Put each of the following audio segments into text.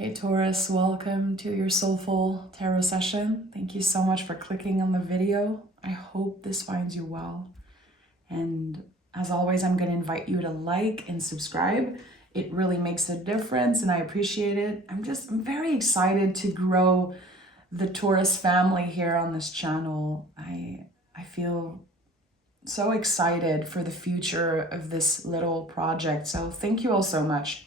Hey Taurus, welcome to your soulful tarot session. Thank you so much for clicking on the video. I hope this finds you well. And as always, I'm going to invite you to like and subscribe. It really makes a difference and I appreciate it. I'm very excited to grow the Taurus family here on this channel. I feel so excited for the future of this little project. So thank you all so much.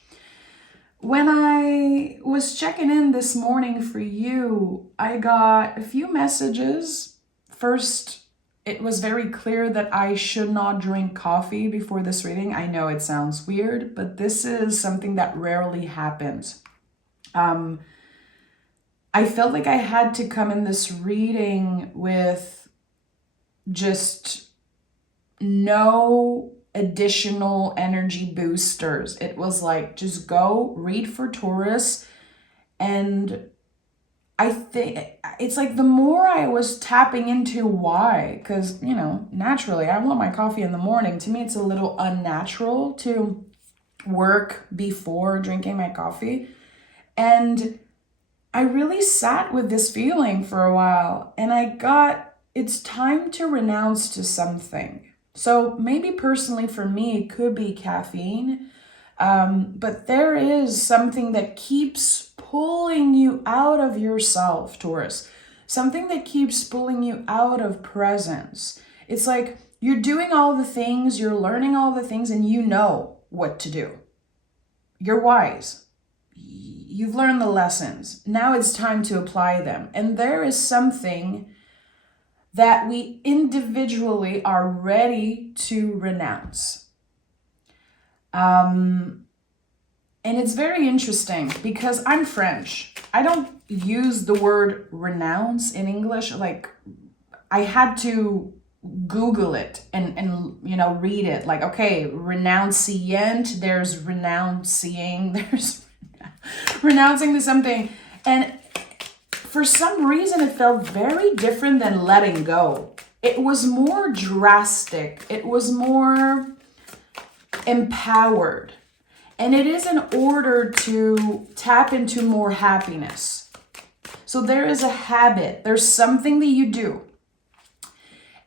When I was checking in this morning for you, I got a few messages. First, it was very clear that I should not drink coffee before this reading. I know it sounds weird, but this is something that rarely happens. I felt like I had to come in this reading with just no additional energy boosters. It was like, just go read for Taurus. And I think it's like the more I was tapping into why, because, naturally I want my coffee in the morning. To me, it's a little unnatural to work before drinking my coffee. And I really sat with this feeling for a while and it's time to renounce to something. So maybe personally for me, it could be caffeine, but there is something that keeps pulling you out of yourself, Taurus. Something that keeps pulling you out of presence. It's like you're doing all the things, you're learning all the things, and you know what to do. You're wise. You've learned the lessons. Now it's time to apply them. And there is something that we individually are ready to renounce. And it's very interesting because I'm French. I don't use the word renounce in English. Like, I had to Google it and read it. Like, okay, renunciant, there's renouncing, there's renouncing to something. And for some reason, it felt very different than letting go. It was more drastic. It was more empowered. And it is in order to tap into more happiness. So there is a habit. There's something that you do.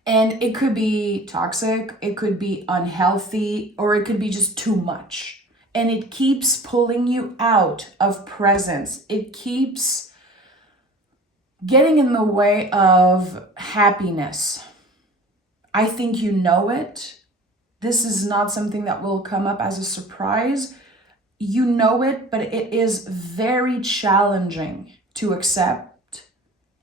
And it could be toxic. It could be unhealthy. Or it could be just too much. And it keeps pulling you out of presence. It keeps getting in the way of happiness. I think you know it. This is not something that will come up as a surprise. You know it, but it is very challenging to accept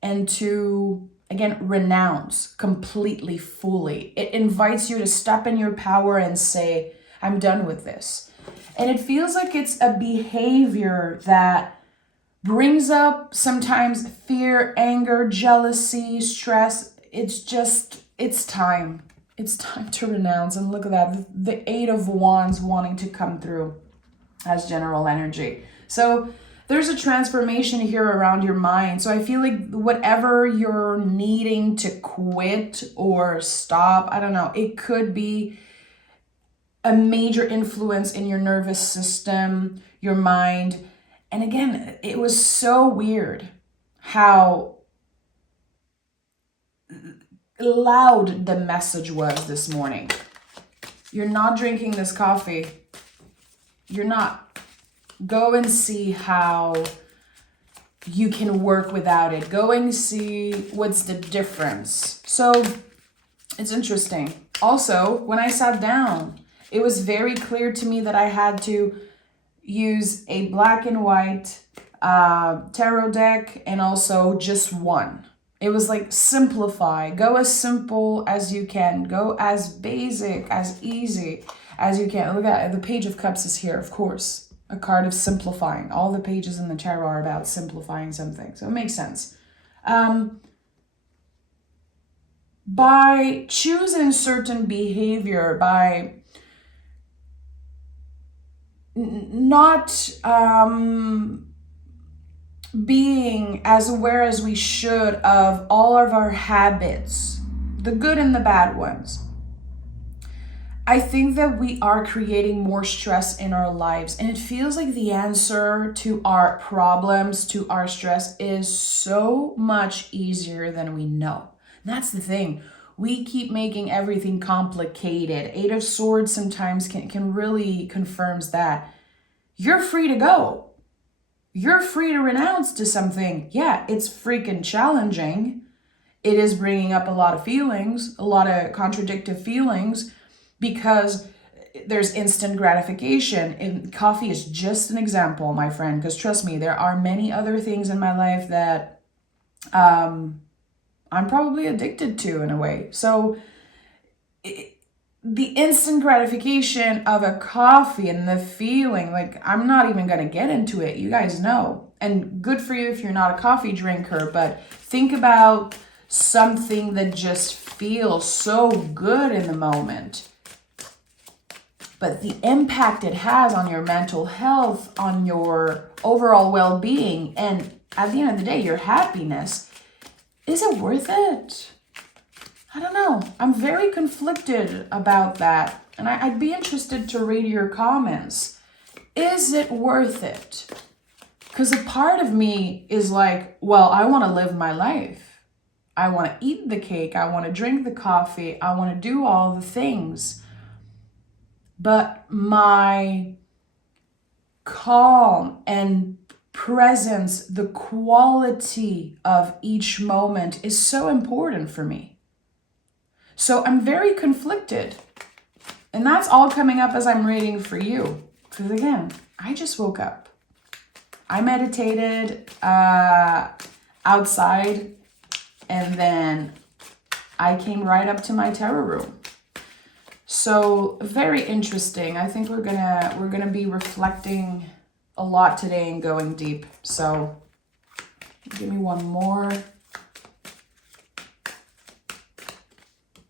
and to, again, renounce completely, fully. It invites you to step in your power and say, I'm done with this. And it feels like it's a behavior that brings up sometimes fear, anger, jealousy, stress. It's time. It's time to renounce. And look at that, the 8 of Wands wanting to come through as general energy. So there's a transformation here around your mind. So I feel like whatever you're needing to quit or stop, I don't know, it could be a major influence in your nervous system, your mind. And again, it was so weird how loud the message was this morning. You're not drinking this coffee. You're not. Go and see how you can work without it. Go and see what's the difference. So it's interesting. Also, when I sat down, it was very clear to me that I had to use a black and white tarot deck and also just one. It was like simplify. Go as simple as you can. Go as basic, as easy as you can. Look at the Page of Cups is here, of course. A card of simplifying. All the pages in the tarot are about simplifying something. So it makes sense. By choosing certain behavior, by not being as aware as we should of all of our habits, the good and the bad ones, I think that we are creating more stress in our lives, and it feels like the answer to our problems, to our stress, is so much easier than we know. And that's the thing. We keep making everything complicated. Eight of Swords sometimes can really confirms that. You're free to go. You're free to renounce to something. Yeah, it's freaking challenging. It is bringing up a lot of feelings, a lot of contradictive feelings, because there's instant gratification. And coffee is just an example, my friend, because trust me, there are many other things in my life that I'm probably addicted to in a way. So the instant gratification of a coffee and the feeling, like, I'm not even going to get into it. You guys know. And good for you if you're not a coffee drinker, but think about something that just feels so good in the moment. But the impact it has on your mental health, on your overall well-being, and at the end of the day, your happiness, is it worth it? I don't know. I'm very conflicted about that. And I'd be interested to read your comments. Is it worth it? Because a part of me is like, well, I want to live my life. I want to eat the cake. I want to drink the coffee. I want to do all the things. But my calm and presence, the quality of each moment is so important for me. So I'm very conflicted. And that's all coming up as I'm reading for you. Because again, I just woke up. I meditated outside, and then I came right up to my tarot room. So very interesting. I think we're gonna be reflecting a lot today and going deep. So give me one more.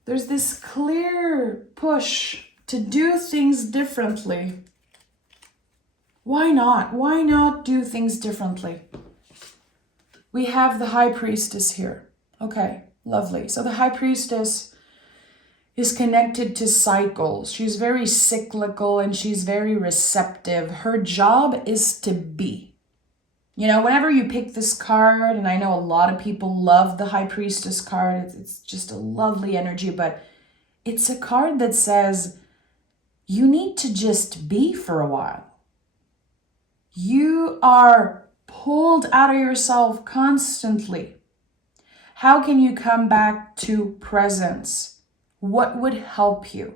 There's this clear push to do things differently. Why not? Why not do things differently? We have the High Priestess here. Okay, lovely. So the High Priestess is connected to cycles. She's very cyclical and she's very receptive. Her job is to be. You know, whenever you pick this card, and I know a lot of people love the High Priestess card, it's just a lovely energy, but it's a card that says you need to just be for a while. You are pulled out of yourself constantly. How can you come back to presence? What would help you?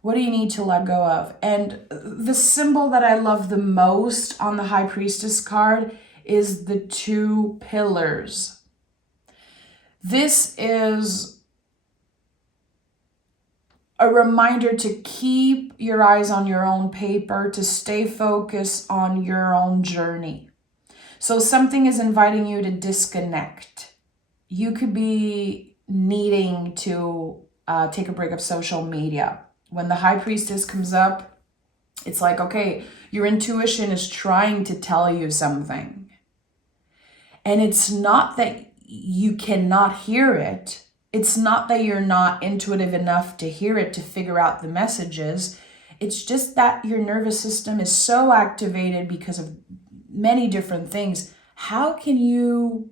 What do you need to let go of? And the symbol that I love the most on the High Priestess card is the two pillars. This is a reminder to keep your eyes on your own paper, to stay focused on your own journey. So something is inviting you to disconnect. You could be needing to take a break of social media. When the High Priestess comes up, it's like, okay, your intuition is trying to tell you something. And it's not that you cannot hear it. It's not that you're not intuitive enough to hear it, to figure out the messages. It's just that your nervous system is so activated because of many different things. How can you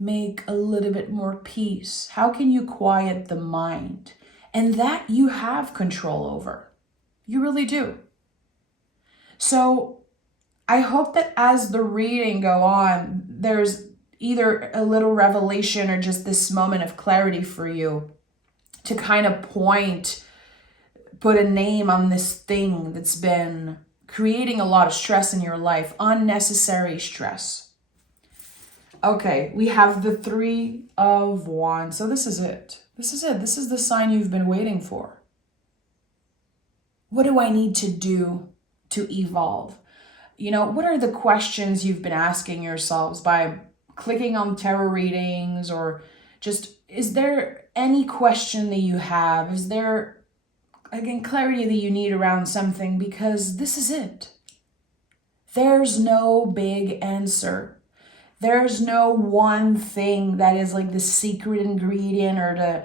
make a little bit more peace? How can you quiet the mind? And that you have control over. You really do. So I hope that as the reading go on, there's either a little revelation or just this moment of clarity for you to kind of put a name on this thing that's been creating a lot of stress in your life, unnecessary stress. Okay, we have the Three of Wands. So this is it. This is it. This is the sign you've been waiting for. What do I need to do to evolve? You know, what are the questions you've been asking yourselves by clicking on tarot readings, or just, is there any question that you have? Is there, again, clarity that you need around something? Because this is it. There's no big answer. There's no one thing that is like the secret ingredient or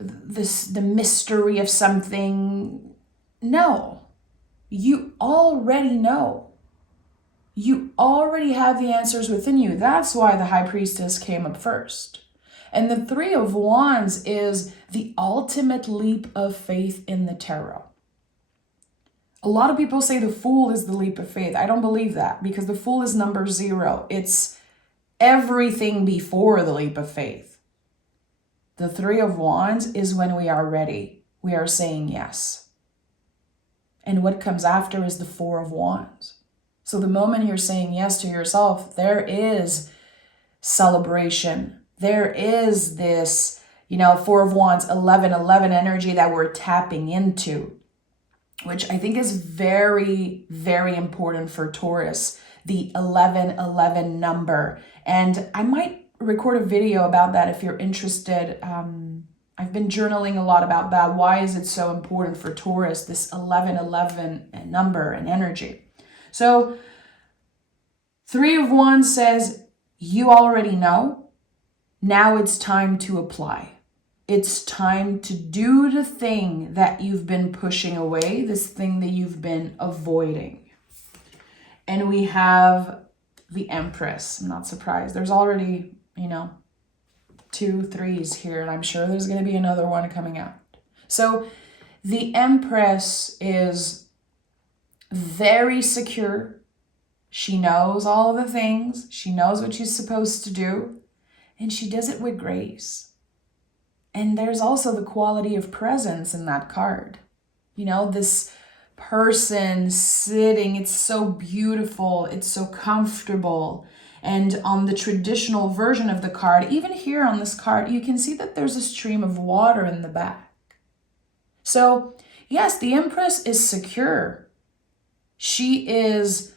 the mystery of something. No, you already know. You already have the answers within you. That's why the High Priestess came up first. And the Three of Wands is the ultimate leap of faith in the tarot. A lot of people say the Fool is the leap of faith. I don't believe that, because the Fool is number 0. It's everything before the leap of faith. The Three of Wands is when we are ready. We are saying yes. And what comes after is the Four of Wands. So the moment you're saying yes to yourself, there is celebration. There is this, Four of Wands, 11 energy that we're tapping into, which I think is very, very important for Taurus, the 11 number. And I might record a video about that if you're interested. I've been journaling a lot about that. Why is it so important for Taurus, this 11 number and energy? So Three of Wands says, you already know. Now it's time to apply. It's time to do the thing that you've been pushing away, this thing that you've been avoiding. And we have the Empress. I'm not surprised. There's already, 2 3s here, and I'm sure there's going to be another one coming out. So the Empress is very secure. She knows all the things. She knows what she's supposed to do, and she does it with grace. And there's also the quality of presence in that card. This person sitting, it's so beautiful, it's so comfortable. And on the traditional version of the card, even here on this card, you can see that there's a stream of water in the back. So yes, the Empress is secure. She is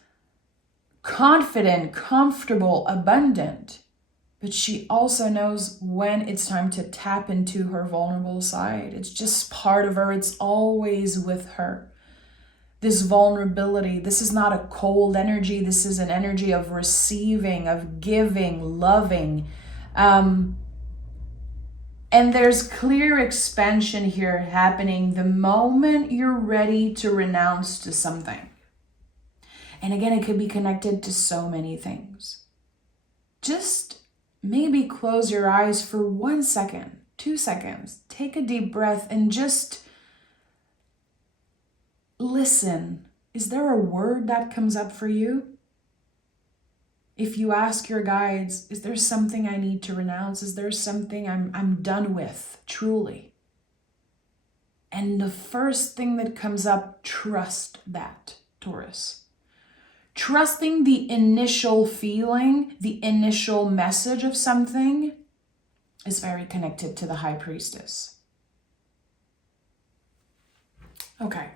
confident, comfortable, abundant. But she also knows when it's time to tap into her vulnerable side. It's just part of her. It's always with her. This vulnerability, this is not a cold energy. This is an energy of receiving, of giving, loving. And there's clear expansion here happening the moment you're ready to renounce to something. And again, it could be connected to so many things. Just maybe close your eyes for 1 second, 2 seconds. Take a deep breath and just listen. Is there a word that comes up for you? If you ask your guides, is there something I need to renounce? Is there something I'm done with, truly? And the first thing that comes up, trust that, Taurus. Trusting the initial feeling, the initial message of something is very connected to the High Priestess. Okay.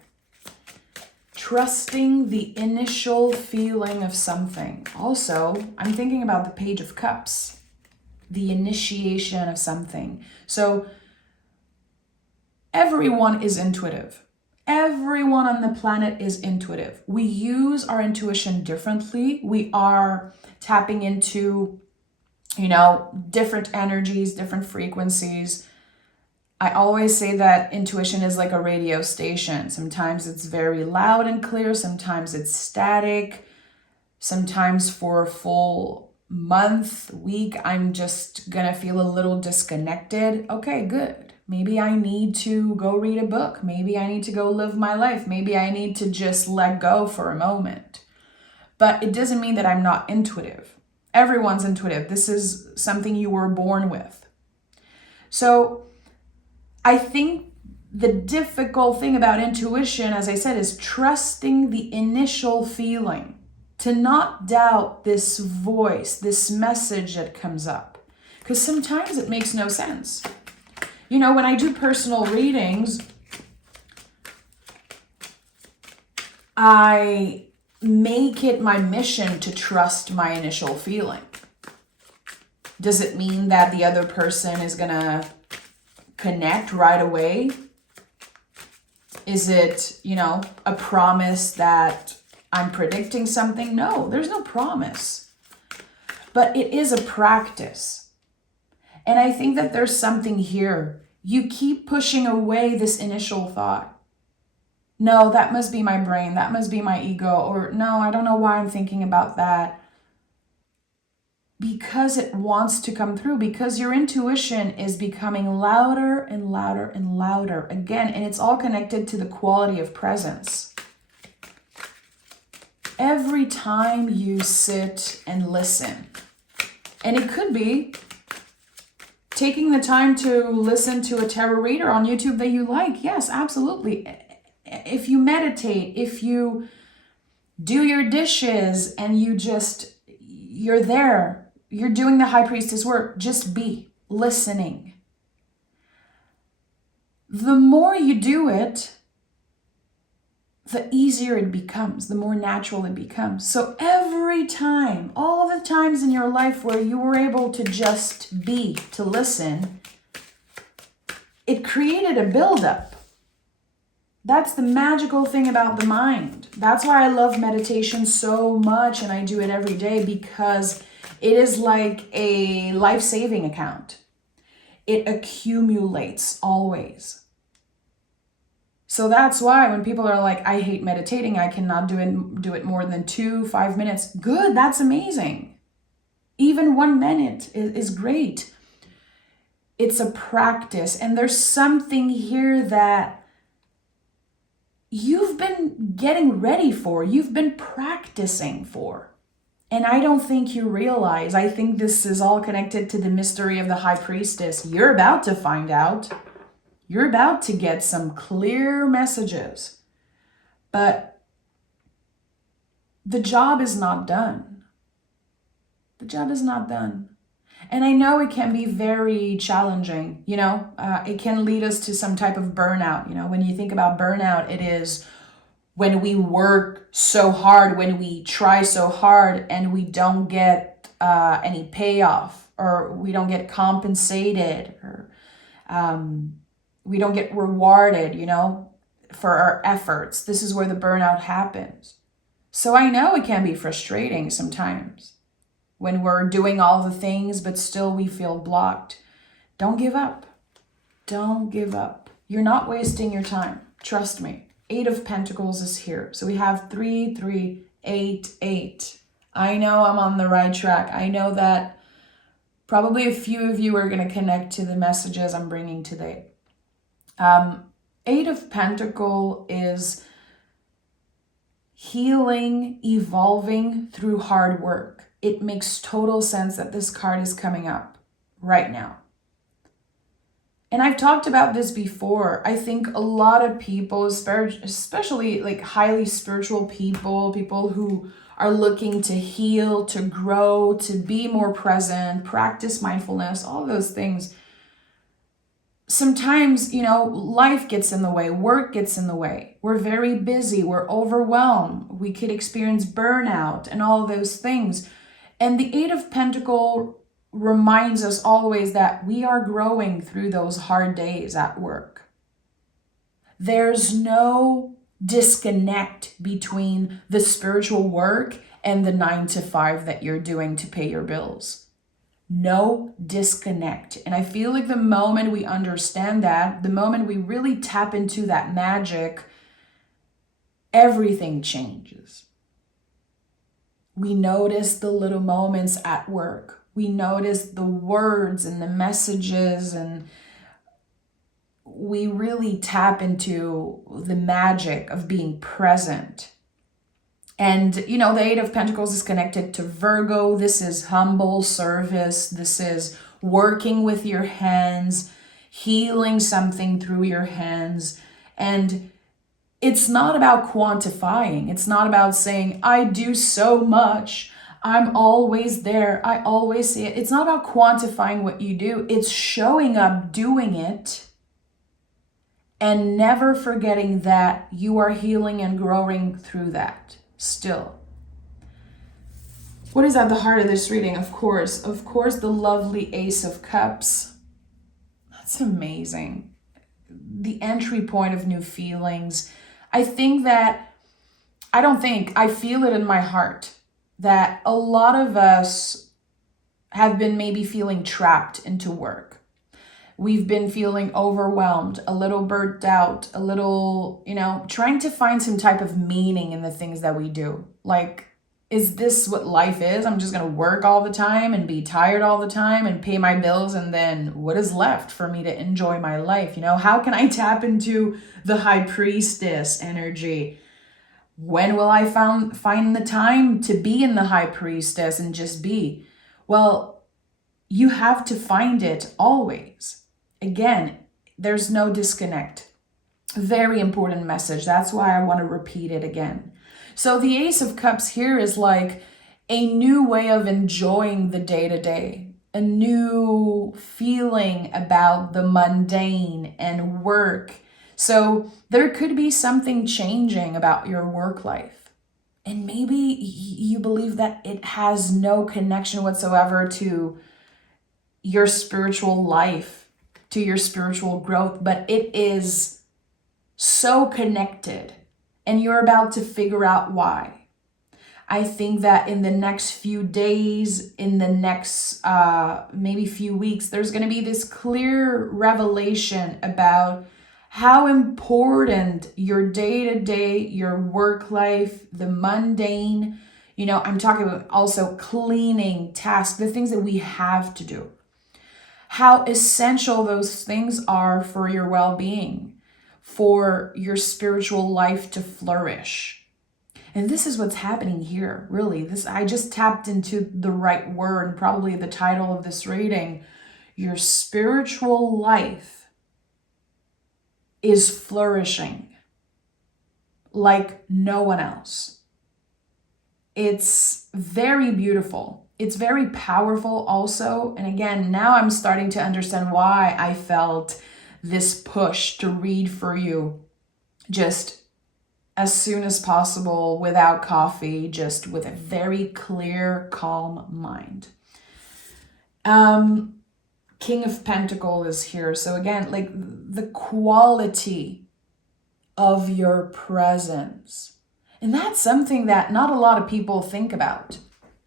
Trusting the initial feeling of something. Also, I'm thinking about the Page of Cups, the initiation of something. So everyone is intuitive. Everyone on the planet is intuitive. We use our intuition differently. We are tapping into, different energies, different frequencies. I always say that intuition is like a radio station. Sometimes it's very loud and clear. Sometimes it's static. Sometimes for a full month, week, I'm just gonna feel a little disconnected. Okay, good. Maybe I need to go read a book. Maybe I need to go live my life. Maybe I need to just let go for a moment. But it doesn't mean that I'm not intuitive. Everyone's intuitive. This is something you were born with. So I think the difficult thing about intuition, as I said, is trusting the initial feeling, to not doubt this voice, this message that comes up. Because sometimes it makes no sense. When I do personal readings, I make it my mission to trust my initial feeling. Does it mean that the other person is going to connect right away? Is it, a promise that I'm predicting something? No, there's no promise. But it is a practice. And I think that there's something here. you keep pushing away this initial thought. No, that must be my brain. That must be my ego. Or no, I don't know why I'm thinking about that. Because it wants to come through, because your intuition is becoming louder and louder and louder again, and it's all connected to the quality of presence. Every time you sit and listen, and it could be taking the time to listen to a tarot reader on YouTube that you like. Yes, absolutely. If you meditate, if you do your dishes and you're there, you're doing the high priestess work, just be listening. The more you do it, the easier it becomes, the more natural it becomes. So every time, all the times in your life where you were able to just be, to listen, it created a buildup. That's the magical thing about the mind. That's why I love meditation so much, and I do it every day, because it is like a life-saving account. It accumulates always. So that's why when people are like, I hate meditating, I cannot do it more than 5 minutes. Good, that's amazing. Even 1 minute is great. It's a practice, and there's something here that you've been getting ready for, you've been practicing for. And I don't think you realize, I think this is all connected to the mystery of the high priestess. You're about to find out. You're about to get some clear messages. But the job is not done. The job is not done. And I know it can be very challenging, it can lead us to some type of burnout. When you think about burnout, it is when we work so hard, when we try so hard and we don't get any payoff, or we don't get compensated, or we don't get rewarded, for our efforts. This is where the burnout happens. So I know it can be frustrating sometimes when we're doing all the things, but still we feel blocked. Don't give up. Don't give up. You're not wasting your time. Trust me. 8 of Pentacles is here. So we have 3, 3, 8, 8. I know I'm on the right track. I know that probably a few of you are going to connect to the messages I'm bringing today. 8 of Pentacles is healing, evolving through hard work. It makes total sense that this card is coming up right now. And I've talked about this before. I think a lot of people, especially like highly spiritual people who are looking to heal, to grow, to be more present, practice mindfulness, all those things. Sometimes, life gets in the way, work gets in the way. We're very busy, we're overwhelmed. We could experience burnout and all of those things. And the 8 of Pentacles reminds us always that we are growing through those hard days at work. There's no disconnect between the spiritual work and the 9 to 5 that you're doing to pay your bills. No disconnect. And I feel like the moment we understand that, the moment we really tap into that magic, everything changes. We notice the little moments at work. We notice the words and the messages, and we really tap into the magic of being present. And, the 8 of Pentacles is connected to Virgo. This is humble service. This is working with your hands, healing something through your hands. And it's not about quantifying. It's not about saying, I do so much. I'm always there. I always see it. It's not about quantifying what you do. It's showing up, doing it, and never forgetting that you are healing and growing through that still. What is at the heart of this reading? Of course, the lovely Ace of Cups. That's amazing. The entry point of new feelings. I feel it in my heart that a lot of us have been maybe feeling trapped into work. we've been feeling overwhelmed, a little burnt out, a little, trying to find some type of meaning in the things that we do. Like, is this what life is? I'm just going to work all the time and be tired all the time and pay my bills. And then what is left for me to enjoy my life? How can I tap into the high priestess energy? When will I find the time to be in the high priestess and just be? Well, you have to find it always. Again, there's no disconnect. Very important message. That's why I want to repeat it again. So the Ace of Cups here is like a new way of enjoying the day-to-day, a new feeling about the mundane and work. So there could be something changing about your work life. And maybe you believe that it has no connection whatsoever to your spiritual life, to your spiritual growth, but it is so connected. And you're about to figure out why. I think that in the next few days, in the next maybe few weeks, there's going to be this clear revelation about how important your day-to-day, your work life, the mundane, I'm talking about also cleaning tasks, the things that we have to do, how essential those things are for your well-being, for your spiritual life to flourish. And this is what's happening here, really. I just tapped into the right word, probably the title of this reading. Your spiritual life is flourishing like no one else. It's very beautiful. It's very powerful also. And again, now I'm starting to understand why I felt this push to read for you just as soon as possible, without coffee, just with a very clear, calm mind. King of Pentacles is here. So again, like the quality of your presence. And that's something that not a lot of people think about.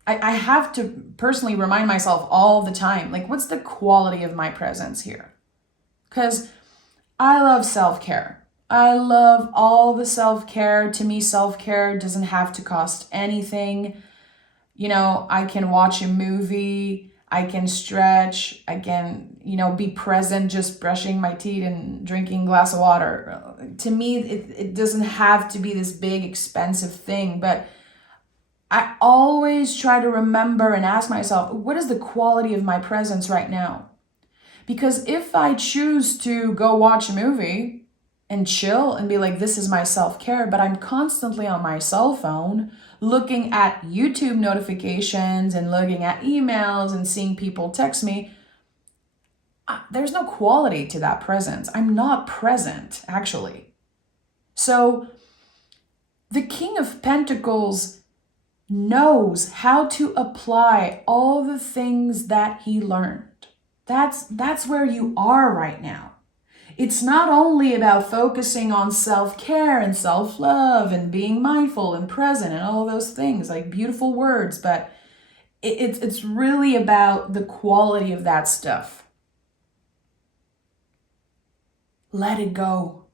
I have to personally remind myself all the time, like, what's the quality of my presence here? Because I love self-care. I love all the self-care. To me, self-care doesn't have to cost anything. I can watch a movie, I can stretch, I can, be present just brushing my teeth and drinking a glass of water. To me, it doesn't have to be this big, expensive thing, but I always try to remember and ask myself, what is the quality of my presence right now? Because if I choose to go watch a movie and chill and be like, this is my self-care, but I'm constantly on my cell phone looking at YouTube notifications and looking at emails and seeing people text me, there's no quality to that presence. I'm not present, actually. So the King of Pentacles knows how to apply all the things that he learned. That's where you are right now. It's not only about focusing on self-care and self-love and being mindful and present and all those things, like beautiful words, but it's really about the quality of that stuff. Let it go.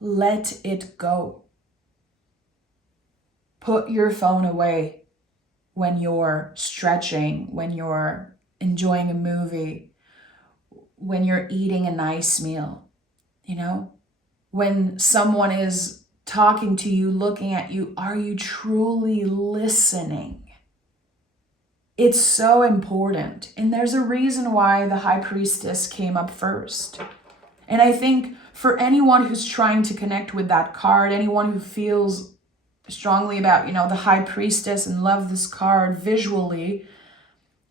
Let it go. Put your phone away when you're stretching, when you're enjoying a movie, when you're eating a nice meal, when someone is talking to you, looking at you, are you truly listening? It's so important. And there's a reason why the High Priestess came up first. And I think for anyone who's trying to connect with that card, anyone who feels strongly about, the High Priestess and love this card visually,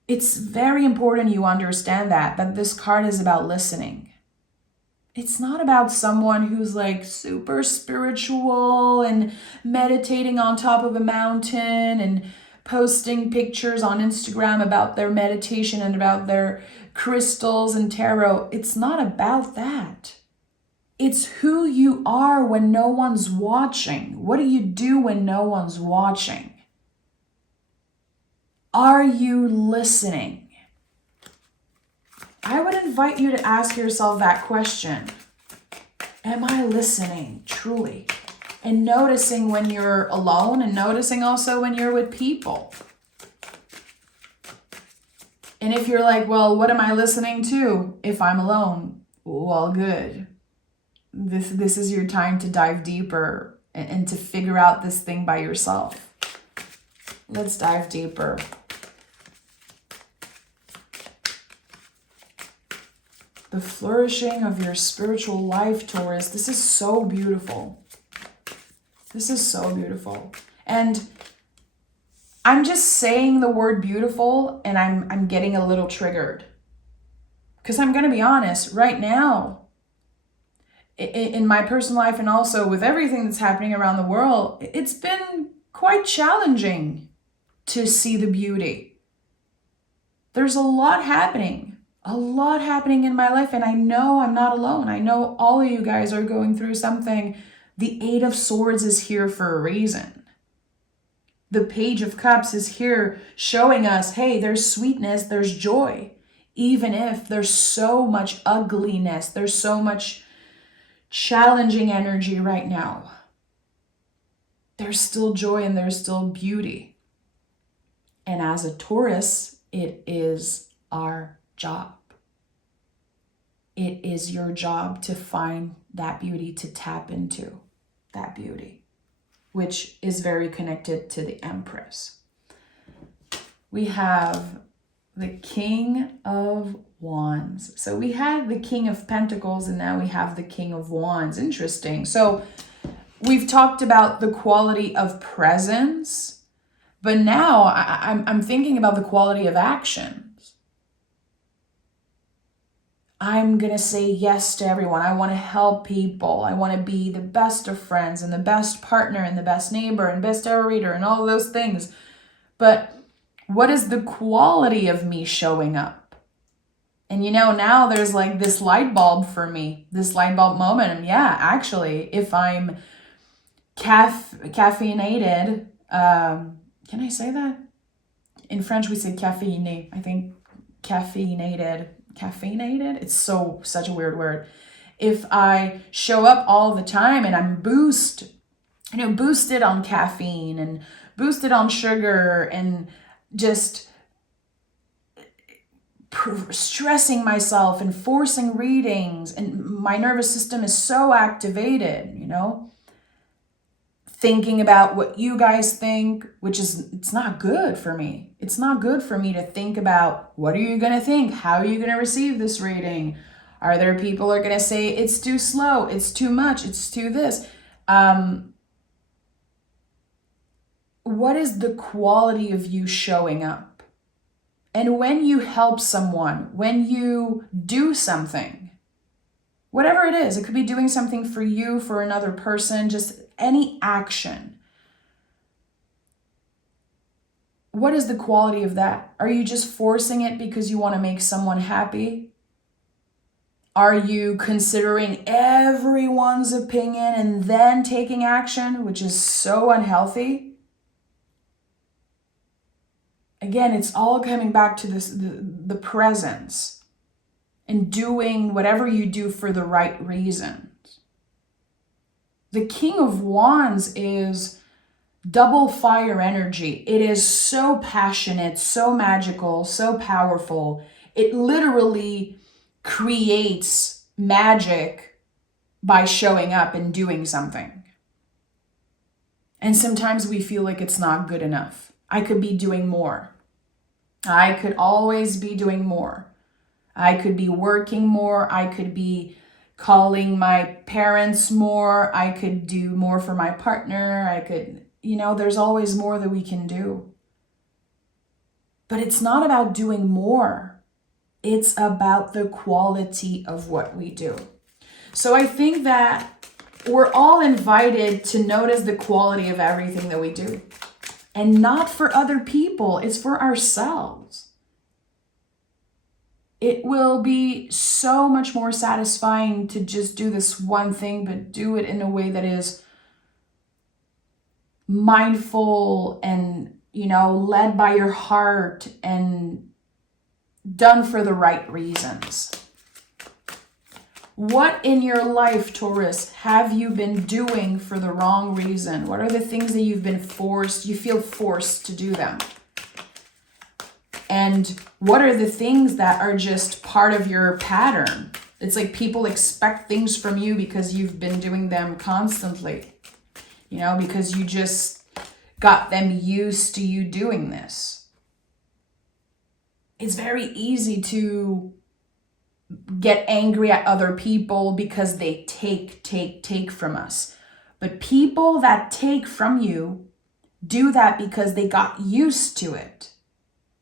it's very important you understand that this card is about listening. It's not about someone who's like super spiritual and meditating on top of a mountain and posting pictures on Instagram about their meditation and about their crystals and tarot. It's not about that. It's who you are when no one's watching. What do you do when no one's watching? Are you listening? I would invite you to ask yourself that question. Am I listening truly? And noticing when you're alone, and noticing also when you're with people. And if you're like, well, what am I listening to if I'm alone? Well, good. This is your time to dive deeper and to figure out this thing by yourself. Let's dive deeper. The flourishing of your spiritual life, Taurus. This is so beautiful. This is so beautiful. And I'm just saying the word beautiful and I'm getting a little triggered. Because I'm going to be honest, right now, in my personal life and also with everything that's happening around the world, it's been quite challenging to see the beauty. There's a lot happening in my life, and I know I'm not alone. I know all of you guys are going through something. The Eight of Swords is here for a reason. The Page of Cups is here showing us, hey, there's sweetness, there's joy. Even if there's so much ugliness, there's so much challenging energy right now, there's still joy and there's still beauty. And as a Taurus, it is our job. It is your job to find that beauty, to tap into that beauty, which is very connected to the Empress. We have the King of Wands. So we had the King of Pentacles and now we have the King of Wands. Interesting. So we've talked about the quality of presence, but now I'm thinking about the quality of actions. I'm going to say yes to everyone. I want to help people. I want to be the best of friends and the best partner and the best neighbor and best reader and all those things. But what is the quality of me showing up? And now there's like this light bulb for me, this light bulb moment. And yeah, actually, if I'm caffeinated, can I say that? In French, we say caffeiné. I think caffeinated, it's such a weird word. If I show up all the time and I'm boosted on caffeine and boosted on sugar and just stressing myself and forcing readings, and my nervous system is so activated, thinking about what you guys think, it's not good for me. It's not good for me to think about what are you going to think? How are you going to receive this reading? Are there people who are going to say it's too slow, it's too much, it's too this? What is the quality of you showing up? And when you help someone, when you do something, whatever it is, it could be doing something for you, for another person, just any action. What is the quality of that? Are you just forcing it because you want to make someone happy? Are you considering everyone's opinion and then taking action, which is so unhealthy? Again, it's all coming back to this, the presence and doing whatever you do for the right reasons. The King of Wands is double fire energy. It is so passionate, so magical, so powerful. It literally creates magic by showing up and doing something. And sometimes we feel like it's not good enough. I could be doing more. I could always be doing more. I could be working more. I could be calling my parents more. I could do more for my partner. I could, there's always more that we can do. But it's not about doing more. It's about the quality of what we do. So I think that we're all invited to notice the quality of everything that we do. And not for other people, it's for ourselves. It will be so much more satisfying to just do this one thing, but do it in a way that is mindful and, led by your heart and done for the right reasons. What in your life, Taurus, have you been doing for the wrong reason? What are the things that you feel forced to do them? And what are the things that are just part of your pattern? It's like people expect things from you because you've been doing them constantly, because you just got them used to you doing this. It's very easy to get angry at other people because they take from us. But people that take from you do that because they got used to it.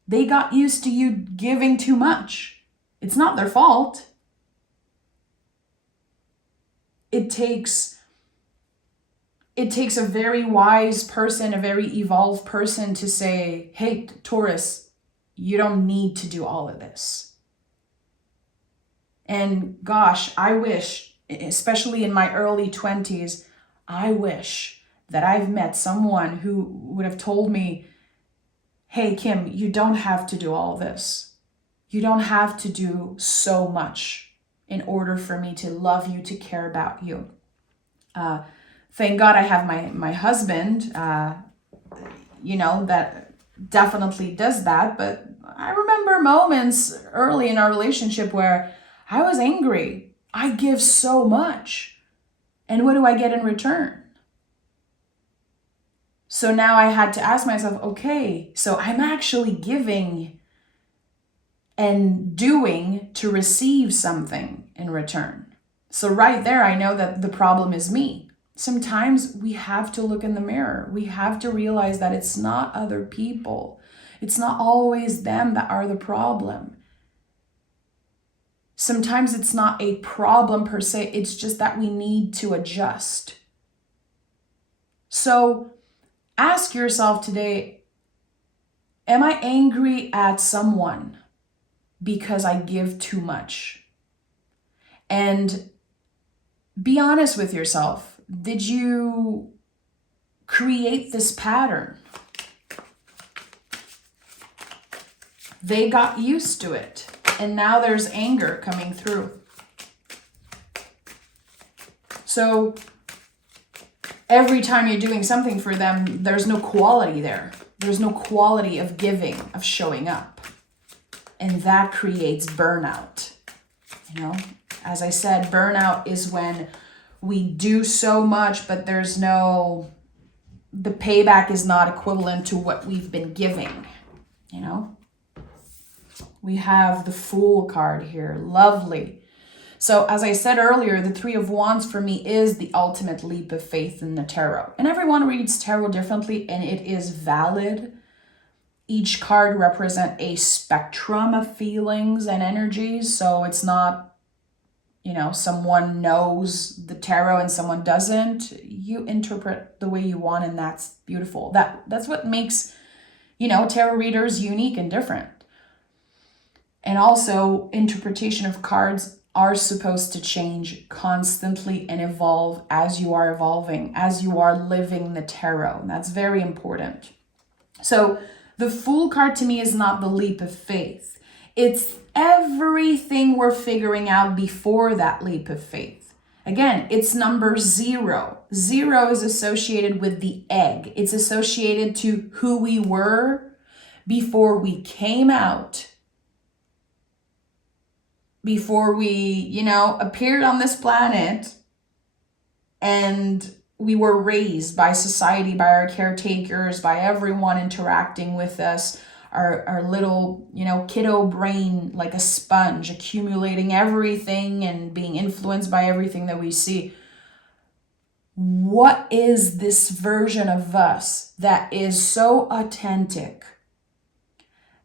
They got used to you giving too much. It's not their fault. It takes a very wise person, a very evolved person to say, hey, Taurus, you don't need to do all of this. And gosh, I wish, especially in my early 20s, I wish that I've met someone who would have told me, hey, Kim, you don't have to do all this. You don't have to do so much in order for me to love you, to care about you. Thank God I have my husband, that definitely does that. But I remember moments early in our relationship where I was angry. I give so much. And what do I get in return? So now I had to ask myself, okay, so I'm actually giving and doing to receive something in return. So right there, I know that the problem is me. Sometimes we have to look in the mirror. We have to realize that it's not other people. It's not always them that are the problem. Sometimes it's not a problem per se, it's just that we need to adjust. So ask yourself today, am I angry at someone because I give too much? And be honest with yourself. Did you create this pattern? They got used to it. And now there's anger coming through. So every time you're doing something for them, there's no quality there. There's no quality of giving, of showing up. And that creates burnout. As I said, burnout is when we do so much, but the payback is not equivalent to what we've been giving, We have the Fool card here. Lovely. So as I said earlier, the Three of Wands for me is the ultimate leap of faith in the tarot. And everyone reads tarot differently, and it is valid. Each card represents a spectrum of feelings and energies. So it's not, someone knows the tarot and someone doesn't. You interpret the way you want, and that's beautiful. That's what makes, tarot readers unique and different. And also, interpretation of cards are supposed to change constantly and evolve as you are evolving, as you are living the tarot. And that's very important. So the Fool card to me is not the leap of faith. It's everything we're figuring out before that leap of faith. Again, it's number 0. 0 is associated with the egg. It's associated to who we were before we came out. Before we, appeared on this planet and we were raised by society, by our caretakers, by everyone interacting with us, our little, kiddo brain like a sponge, accumulating everything and being influenced by everything that we see. What is this version of us that is so authentic?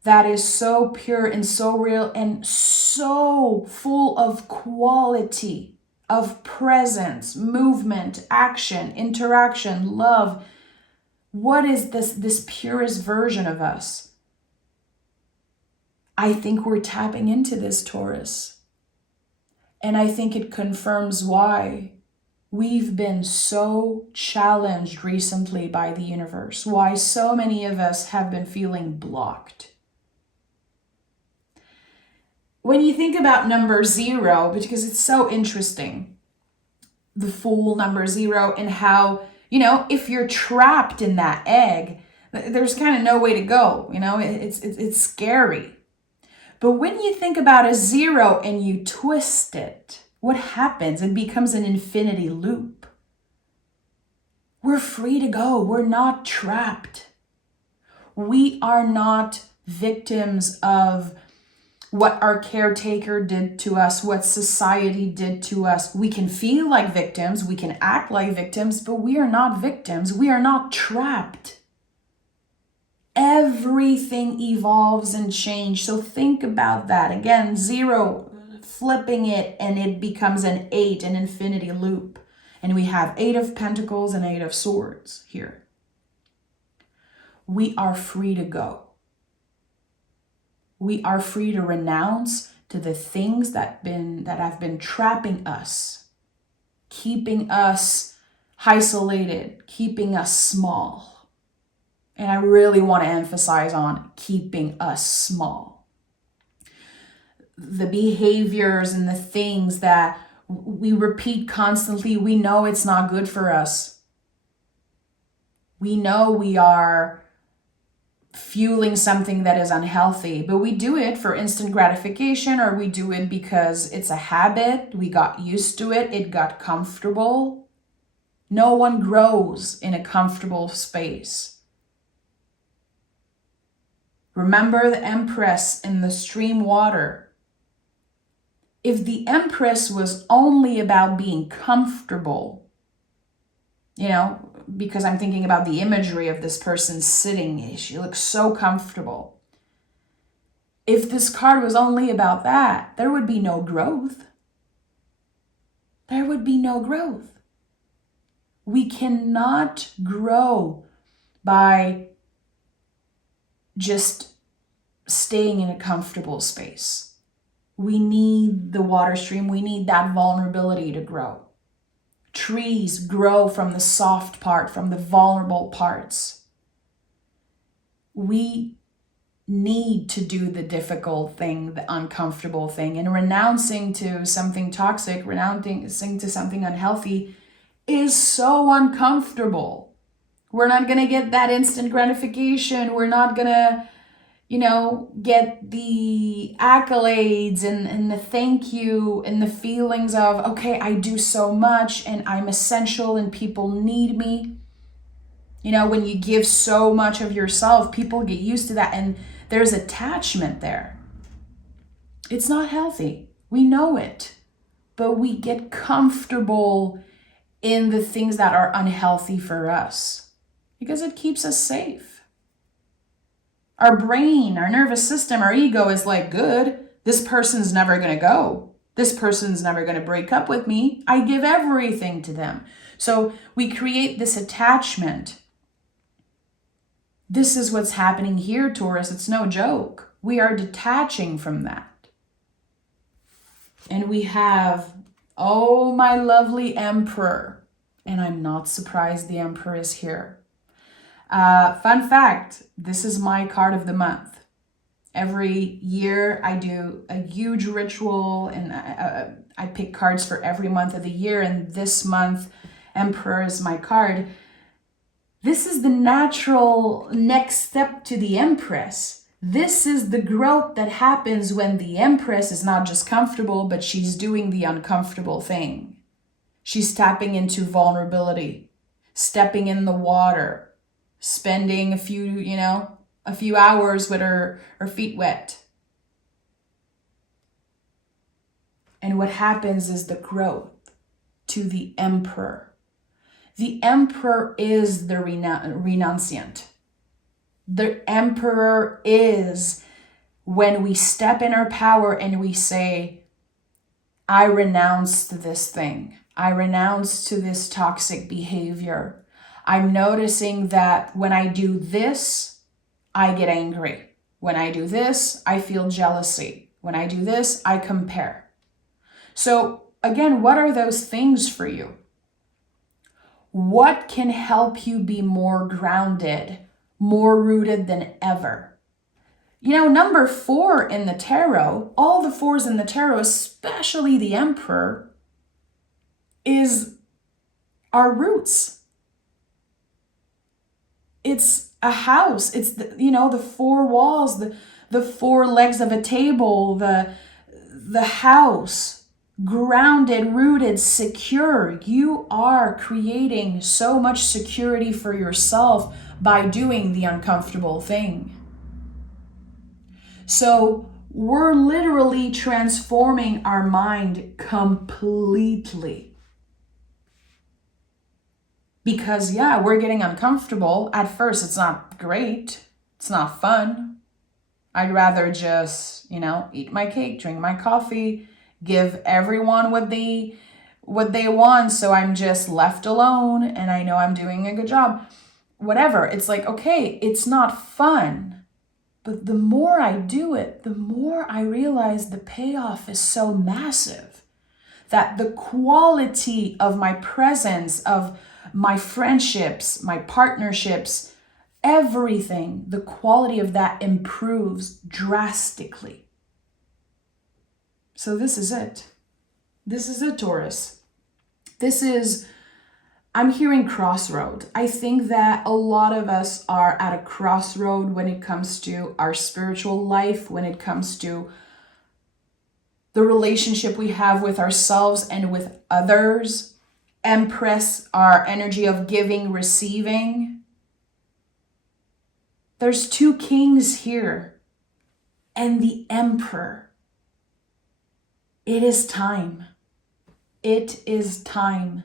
That is so pure and so real and so full of quality, of presence, movement, action, interaction, love. What is this purest version of us? I think we're tapping into this, Taurus. And I think it confirms why we've been so challenged recently by the universe, why so many of us have been feeling blocked. when you think about number 0, because it's so interesting, the Fool, number 0, and how, if you're trapped in that egg, there's kind of no way to go. It's scary. But when you think about a 0 and you twist it, what happens? It becomes an infinity loop. We're free to go. We're not trapped. We are not victims of what our caretaker did to us, what society did to us. We can feel like victims, we can act like victims, but we are not victims. We are not trapped. Everything evolves and changes. So think about that. Again, 0, flipping it, and it becomes an 8, an infinity loop. And we have 8 of Pentacles and 8 of Swords here. We are free to go. We are free to renounce to the things that have been trapping us, keeping us isolated, keeping us small. And I really want to emphasize on keeping us small. The behaviors and the things that we repeat constantly, we know it's not good for us. We know we are fueling something that is unhealthy, but we do it for instant gratification, or we do it because it's a habit. We got used to it. It got comfortable. No one grows in a comfortable space. Remember the Empress in the stream water. If the Empress was only about being comfortable, because I'm thinking about the imagery of this person sitting, she looks so comfortable. If this card was only about that, there would be no growth. There would be no growth. We cannot grow by just staying in a comfortable space. We need the water stream. We need that vulnerability to grow. Trees grow from the soft part, from the vulnerable parts. We need to do the difficult thing, the uncomfortable thing, and renouncing to something toxic, renouncing to something unhealthy is so uncomfortable. We're not going to get that instant gratification. We're not going to, get the accolades and the thank you and the feelings of, okay, I do so much and I'm essential and people need me. When you give so much of yourself, people get used to that and there's attachment there. It's not healthy. We know it, but we get comfortable in the things that are unhealthy for us because it keeps us safe. Our brain, our nervous system, our ego is like, good, this person's never going to go. This person's never going to break up with me. I give everything to them. So we create this attachment. This is what's happening here, Taurus. It's no joke. We are detaching from that. And we have, oh, my lovely Emperor. And I'm not surprised the Emperor is here. Fun fact, this is my card of the month. Every year I do a huge ritual and I pick cards for every month of the year. And this month, Emperor is my card. This is the natural next step to the Empress. This is the growth that happens when the Empress is not just comfortable, but she's doing the uncomfortable thing. She's tapping into vulnerability, stepping in the water, spending a few hours with her feet wet. And what happens is the growth to the Emperor. The Emperor is the renunciant. The Emperor is when we step in our power and we say, I renounce to this thing. I renounce to this toxic behavior. I'm noticing that when I do this, I get angry. When I do this, I feel jealousy. When I do this, I compare. So again, what are those things for you? What can help you be more grounded, more rooted than ever? Number 4 in the tarot, all the 4s in the tarot, especially the Emperor, is our roots. It's a house. It's the 4 walls, the 4 legs of a table, the house, grounded, rooted, secure. You are creating so much security for yourself by doing the uncomfortable thing. So we're literally transforming our mind completely. Because we're getting uncomfortable. At first, it's not great. It's not fun. I'd rather just, eat my cake, drink my coffee, give everyone what they want, so I'm just left alone and I know I'm doing a good job. Whatever. It's like, okay, it's not fun. But the more I do it, the more I realize the payoff is so massive that the quality of my presence, of my friendships, my partnerships, everything, the quality of that improves drastically. So this is it. This is it, Taurus. I'm hearing crossroad. I think that a lot of us are at a crossroad when it comes to our spiritual life, when it comes to the relationship we have with ourselves and with others. Empress, our energy of giving, receiving. There's 2 kings here and the Emperor. It is time. It is time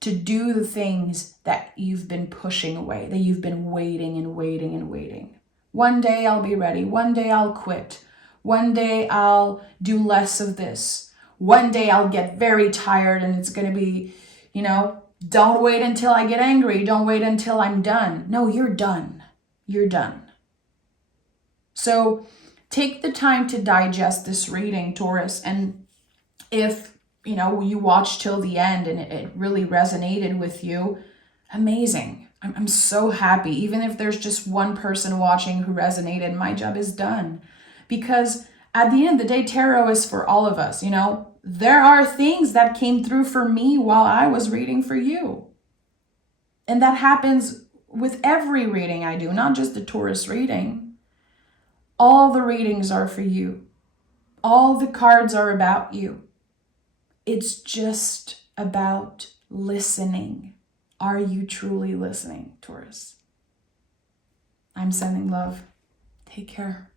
to do the things that you've been pushing away, that you've been waiting and waiting and waiting. One day I'll be ready. One day I'll quit. One day I'll do less of this. One day I'll get very tired and it's going to be, don't wait until I get angry. Don't wait until I'm done. No, you're done. You're done. So take the time to digest this reading, Taurus. And if you watch till the end and it really resonated with you, amazing. I'm so happy. Even if there's just one person watching who resonated, my job is done. Because at the end of the day, tarot is for all of us. There are things that came through for me while I was reading for you. And that happens with every reading I do, not just the Taurus reading. All the readings are for you. All the cards are about you. It's just about listening. Are you truly listening, Taurus? I'm sending love. Take care.